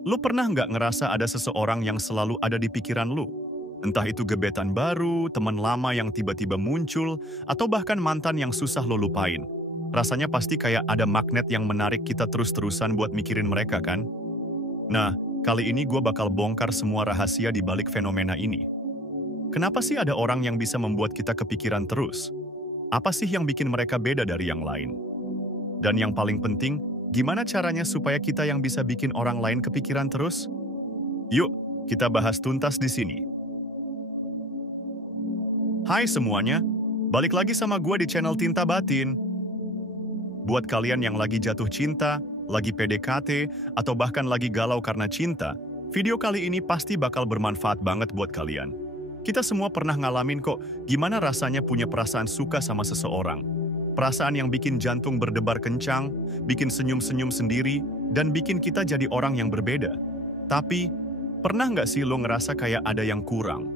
Lu pernah nggak ngerasa ada seseorang yang selalu ada di pikiran lu? Entah itu gebetan baru, teman lama yang tiba-tiba muncul, atau bahkan mantan yang susah lo lupain. Rasanya pasti kayak ada magnet yang menarik kita terus-terusan buat mikirin mereka kan? Nah, kali ini gue bakal bongkar semua rahasia di balik fenomena ini. Kenapa sih ada orang yang bisa membuat kita kepikiran terus? Apa sih yang bikin mereka beda dari yang lain? Dan yang paling penting, gimana caranya supaya kita yang bisa bikin orang lain kepikiran terus? Yuk, kita bahas tuntas di sini. Hai semuanya, balik lagi sama gue di channel Tinta Batin. Buat kalian yang lagi jatuh cinta, lagi PDKT, atau bahkan lagi galau karena cinta, video kali ini pasti bakal bermanfaat banget buat kalian. Kita semua pernah ngalamin kok gimana rasanya punya perasaan suka sama seseorang. Perasaan yang bikin jantung berdebar kencang, bikin senyum-senyum sendiri, dan bikin kita jadi orang yang berbeda. Tapi, pernah nggak sih lo ngerasa kayak ada yang kurang?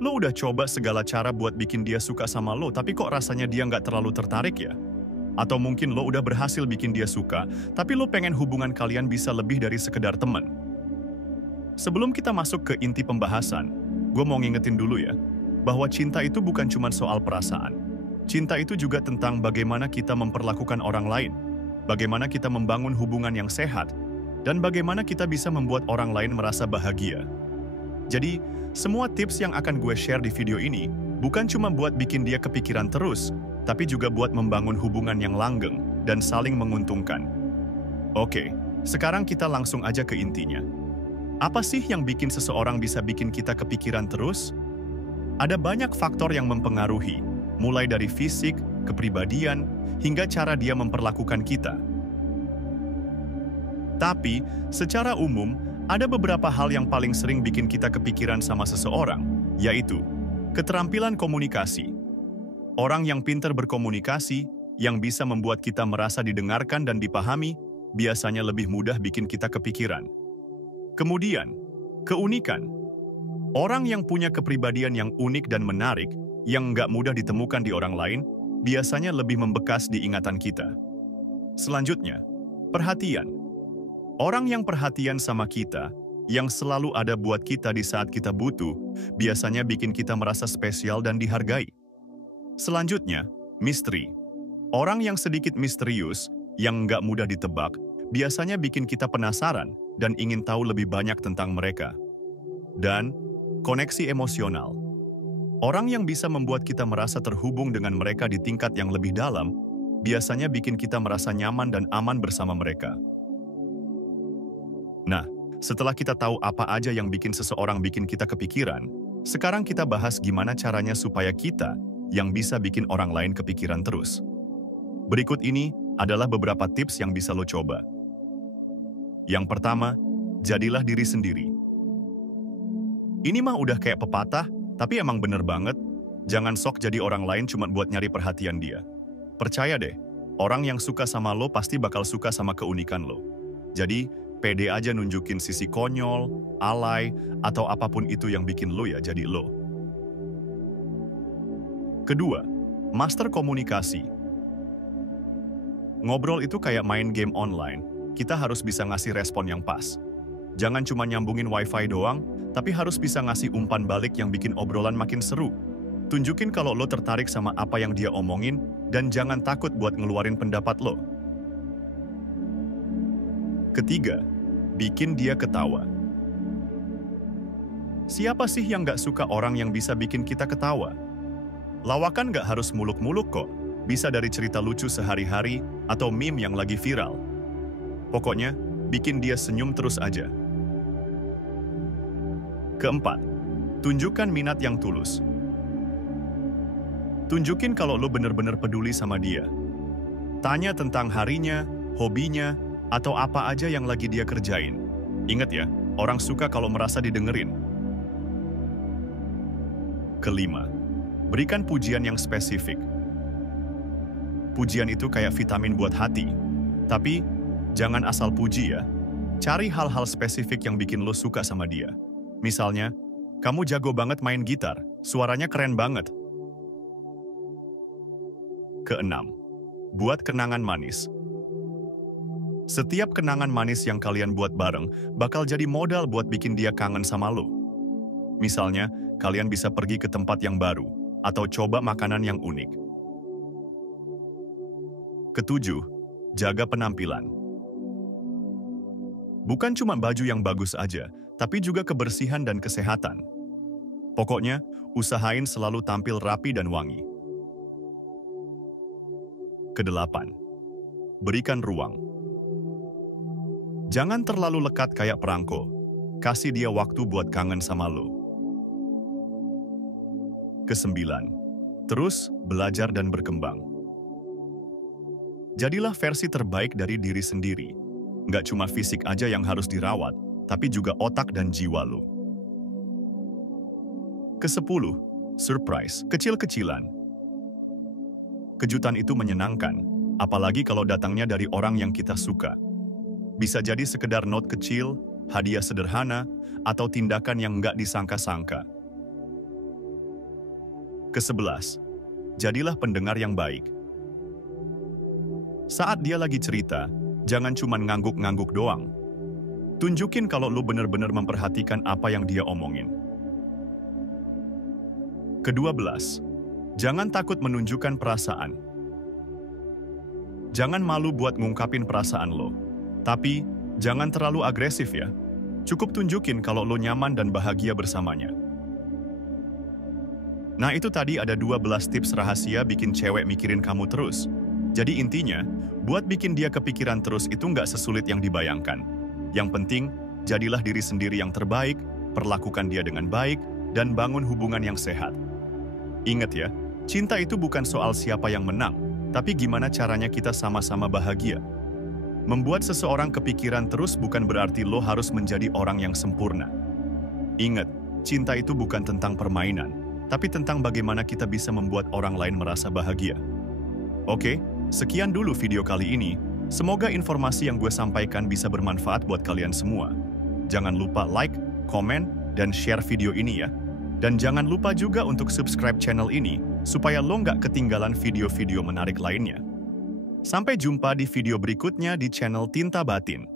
Lo udah coba segala cara buat bikin dia suka sama lo, tapi kok rasanya dia nggak terlalu tertarik ya? Atau mungkin lo udah berhasil bikin dia suka, tapi lo pengen hubungan kalian bisa lebih dari sekedar teman. Sebelum kita masuk ke inti pembahasan, gue mau ngingetin dulu ya, bahwa cinta itu bukan cuma soal perasaan. Cinta itu juga tentang bagaimana kita memperlakukan orang lain, bagaimana kita membangun hubungan yang sehat, dan bagaimana kita bisa membuat orang lain merasa bahagia. Jadi, semua tips yang akan gue share di video ini bukan cuma buat bikin dia kepikiran terus, tapi juga buat membangun hubungan yang langgeng dan saling menguntungkan. Oke, sekarang kita langsung aja ke intinya. Apa sih yang bikin seseorang bisa bikin kita kepikiran terus? Ada banyak faktor yang mempengaruhi, mulai dari fisik, kepribadian, hingga cara dia memperlakukan kita. Tapi, secara umum, ada beberapa hal yang paling sering bikin kita kepikiran sama seseorang, yaitu keterampilan komunikasi. Orang yang pintar berkomunikasi, yang bisa membuat kita merasa didengarkan dan dipahami, biasanya lebih mudah bikin kita kepikiran. Kemudian, keunikan. Orang yang punya kepribadian yang unik dan menarik, yang nggak mudah ditemukan di orang lain, biasanya lebih membekas di ingatan kita. Selanjutnya, perhatian. Orang yang perhatian sama kita, yang selalu ada buat kita di saat kita butuh, biasanya bikin kita merasa spesial dan dihargai. Selanjutnya, misteri. Orang yang sedikit misterius, yang nggak mudah ditebak, biasanya bikin kita penasaran dan ingin tahu lebih banyak tentang mereka. Dan, koneksi emosional. Orang yang bisa membuat kita merasa terhubung dengan mereka di tingkat yang lebih dalam, biasanya bikin kita merasa nyaman dan aman bersama mereka. Nah, setelah kita tahu apa aja yang bikin seseorang bikin kita kepikiran, sekarang kita bahas gimana caranya supaya kita yang bisa bikin orang lain kepikiran terus. Berikut ini adalah beberapa tips yang bisa lo coba. Yang pertama, jadilah diri sendiri. Ini mah udah kayak pepatah, tapi emang bener banget. Jangan sok jadi orang lain cuma buat nyari perhatian dia. Percaya deh, orang yang suka sama lo pasti bakal suka sama keunikan lo. Jadi, pede aja nunjukin sisi konyol, alay, atau apapun itu yang bikin lo ya jadi lo. Kedua, master komunikasi. Ngobrol itu kayak main game online. Kita harus bisa ngasih respon yang pas. Jangan cuma nyambungin wifi doang, tapi harus bisa ngasih umpan balik yang bikin obrolan makin seru. Tunjukin kalau lo tertarik sama apa yang dia omongin, dan jangan takut buat ngeluarin pendapat lo. Ketiga, bikin dia ketawa. Siapa sih yang gak suka orang yang bisa bikin kita ketawa? Lawakan gak harus muluk-muluk kok. Bisa dari cerita lucu sehari-hari atau meme yang lagi viral. Pokoknya, bikin dia senyum terus aja. Keempat, tunjukkan minat yang tulus. Tunjukin kalau lo bener-bener peduli sama dia. Tanya tentang harinya, hobinya, atau apa aja yang lagi dia kerjain. Ingat ya, orang suka kalau merasa didengerin. Kelima, berikan pujian yang spesifik. Pujian itu kayak vitamin buat hati. Tapi, jangan asal puji ya. Cari hal-hal spesifik yang bikin lo suka sama dia. Misalnya, kamu jago banget main gitar, suaranya keren banget. Keenam, buat kenangan manis. Setiap kenangan manis yang kalian buat bareng bakal jadi modal buat bikin dia kangen sama lo. Misalnya, kalian bisa pergi ke tempat yang baru atau coba makanan yang unik. Ketujuh, jaga penampilan. Bukan cuma baju yang bagus aja, tapi juga kebersihan dan kesehatan. Pokoknya, usahain selalu tampil rapi dan wangi. Kedelapan, berikan ruang. Jangan terlalu lekat kayak perangko. Kasih dia waktu buat kangen sama lo. Kesembilan, terus belajar dan berkembang. Jadilah versi terbaik dari diri sendiri. Nggak cuma fisik aja yang harus dirawat, tapi juga otak dan jiwa lo. Kesepuluh, surprise, kecil-kecilan. Kejutan itu menyenangkan, apalagi kalau datangnya dari orang yang kita suka. Bisa jadi sekedar note kecil, hadiah sederhana, atau tindakan yang nggak disangka-sangka. Kesebelas, jadilah pendengar yang baik. Saat dia lagi cerita, jangan cuma ngangguk-ngangguk doang. Tunjukin kalau lu bener-bener memperhatikan apa yang dia omongin. Kedua-belas, jangan takut menunjukkan perasaan. Jangan malu buat ngungkapin perasaan lo. Tapi, jangan terlalu agresif ya. Cukup tunjukin kalau lo nyaman dan bahagia bersamanya. Nah itu tadi ada 12 tips rahasia bikin cewek mikirin kamu terus. Jadi intinya, buat bikin dia kepikiran terus itu nggak sesulit yang dibayangkan. Yang penting, jadilah diri sendiri yang terbaik, perlakukan dia dengan baik, dan bangun hubungan yang sehat. Ingat ya, cinta itu bukan soal siapa yang menang, tapi gimana caranya kita sama-sama bahagia. Membuat seseorang kepikiran terus bukan berarti lo harus menjadi orang yang sempurna. Ingat, cinta itu bukan tentang permainan, tapi tentang bagaimana kita bisa membuat orang lain merasa bahagia. Oke, sekian dulu video kali ini. Semoga informasi yang gue sampaikan bisa bermanfaat buat kalian semua. Jangan lupa like, komen, dan share video ini ya. Dan jangan lupa juga untuk subscribe channel ini, supaya lo nggak ketinggalan video-video menarik lainnya. Sampai jumpa di video berikutnya di channel Tinta Batin.